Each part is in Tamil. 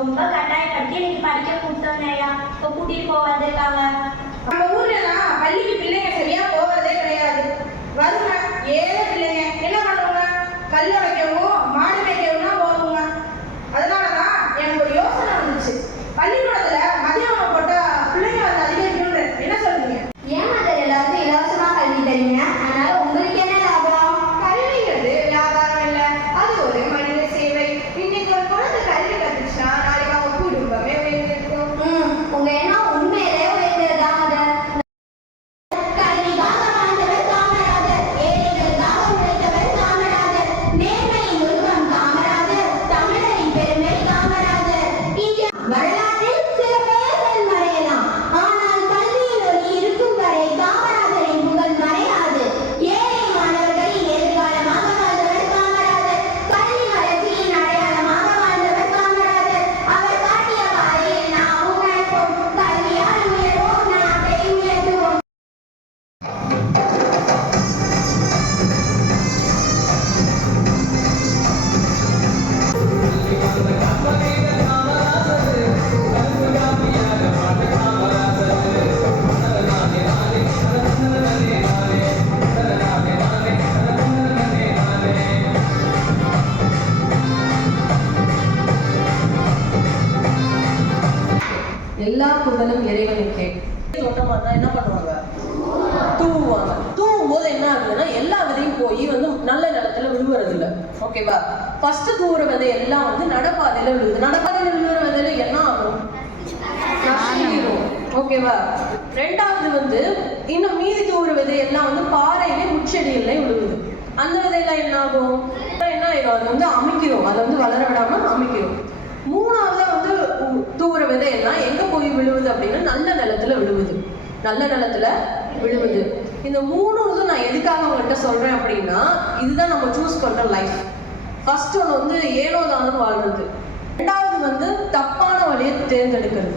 ரொம்ப கட்டாயப்படுத்தி இன்னைக்கு படிக்க கூப்பிட்டோன்னேயா இப்போ கூட்டிட்டு போவாதுக்காங்க. நம்ம ஊர்லலாம் பள்ளிக்கு பிள்ளைங்க சரியா போவதே கிடையாது. வருங்க ஏழை பிள்ளைங்க என்ன பண்ணுவாங்க, கல் வைக்கவும் மாடு வைக்கவும் தான் போவாங்க. அதனாலதான் எனக்கு ஒரு யோசனை வந்துச்சு, பள்ளிக்கூடத்துல மதிய உணவு போட்டா பிள்ளைங்க வந்து அதிகரிக்கும்ன்ற. என்ன சொல்றீங்க? ஏன் மதர் எல்லாருக்கும் இலவசமா கல்வி தரீங்க? அதனால உங்களுக்கு என்ன லாபம்? கல்விங்கிறது வியாபாரம் இல்லை, அது ஒரு மனித சேவை. இன்னைக்கு ஒரு குழந்தை கல்வி கற்றுச்சுன்னா நாளைக்கு அவங்க குடும்பமே உயர்ந்திருக்கும். உங்க எண்ணம் உண்மையிலே உயர்ந்ததுதான் மதர். கல்விக்காக வாழ்ந்தவர் காமராஜர், ஏழைகளுக்காக உழைத்தவர் காமராஜர், நேர்மையின் உருவம் காமராஜர், தமிழரின் பெருமை காமராஜர். வரலாற்றில் சில பெயர்கள் மறையலாம், ஆனால் கல்வியின் ஒளி இருக்கும் வரை காமராஜரின் புகழ் மறையாது. ஏழை மாணவர்களின் எதிர்காலமாக வாழ்ந்தவர் காமராஜர், கல்வி வளர்ச்சியின் அடையாளமாக வாழ்ந்தவர் காமராஜர். அவர் காட்டிய பாதையில் நாமும் நடப்போம், கல்வியால் உயர்வோம், நாட்டை உயர்த்துவோம். எல்லா புகழும் இறைவனுக்கே. தோட்டமா இருந்தா என்ன பண்ணுவாங்க, தூவுவாங்க. தூவும் போது என்ன ஆகுதுன்னா எல்லா விதையும் போய் வந்து நல்ல நிலத்துல விழுவுறது இல்லை. ஓகேவா? ஃபர்ஸ்ட் தூவுற விதை எல்லாம் வந்து நடப்பாதையில விழுவுது. நடப்பாதையில விழுவுற விதையில என்ன ஆகும், நசுங்கிரும். ஓகேவா? ரெண்டாவது வந்து இன்னும் மீதி தூவுற விதை எல்லாம் வந்து பாறையிலே முச்செடியில விழுவுது. அந்த விதையெல்லாம் என்ன ஆகும், என்ன ஆயிடும், அது வந்து அமைக்கிறோம், அதை வந்து வளர விடாம அமைக்கிறோம். மூணாவது வந்து தூவுற விதையெல்லாம் எங்க போய் விழுவுது அப்படின்னா நல்ல நிலத்துல விழுவுது. நல்ல நிலத்துல விழுவுது. இந்த மூணு நான் எதுக்காக உங்கள்கிட்ட சொல்றேன் அப்படின்னா, இதுதான் நம்ம சூஸ் பண்ற லைஃப். ஃபர்ஸ்ட் ஒன்று வந்து ஏனோ தானு வாழ்றது. ரெண்டாவது வந்து தப்பான வழியை தேர்ந்தெடுக்கிறது.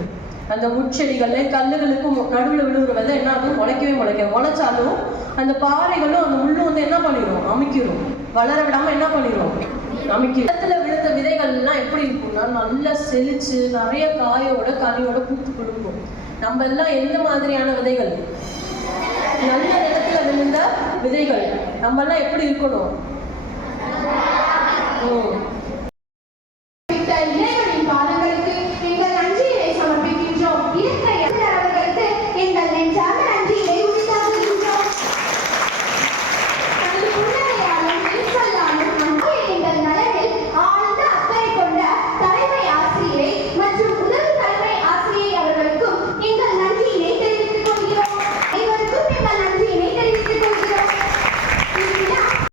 அந்த முச்செடிகள்ல கல்லுகளுக்கும் நடுவில் விழுவுற விதை என்ன ஆகும், முளைக்கவே முளைச்சாலும் அந்த பாறைகளும் அந்த முள்ளும் வந்து என்ன பண்ணிடும், அமைக்கிறோம். வளர விடாம என்ன பண்ணிடும், அமைக்கிறோம். இடத்துல விழுந்த விதைகள்லாம் எப்படி இருக்கும்னா நல்லா செழிச்சு நிறைய காயோட கனியோட பூத்து கொடுக்கும். நம்ம எல்லாம் எந்த மாதிரியான விதைகள், நல்ல நிலத்துல விழுந்த விதைகள். நம்ம எல்லாம் எப்படி இருக்கணும்,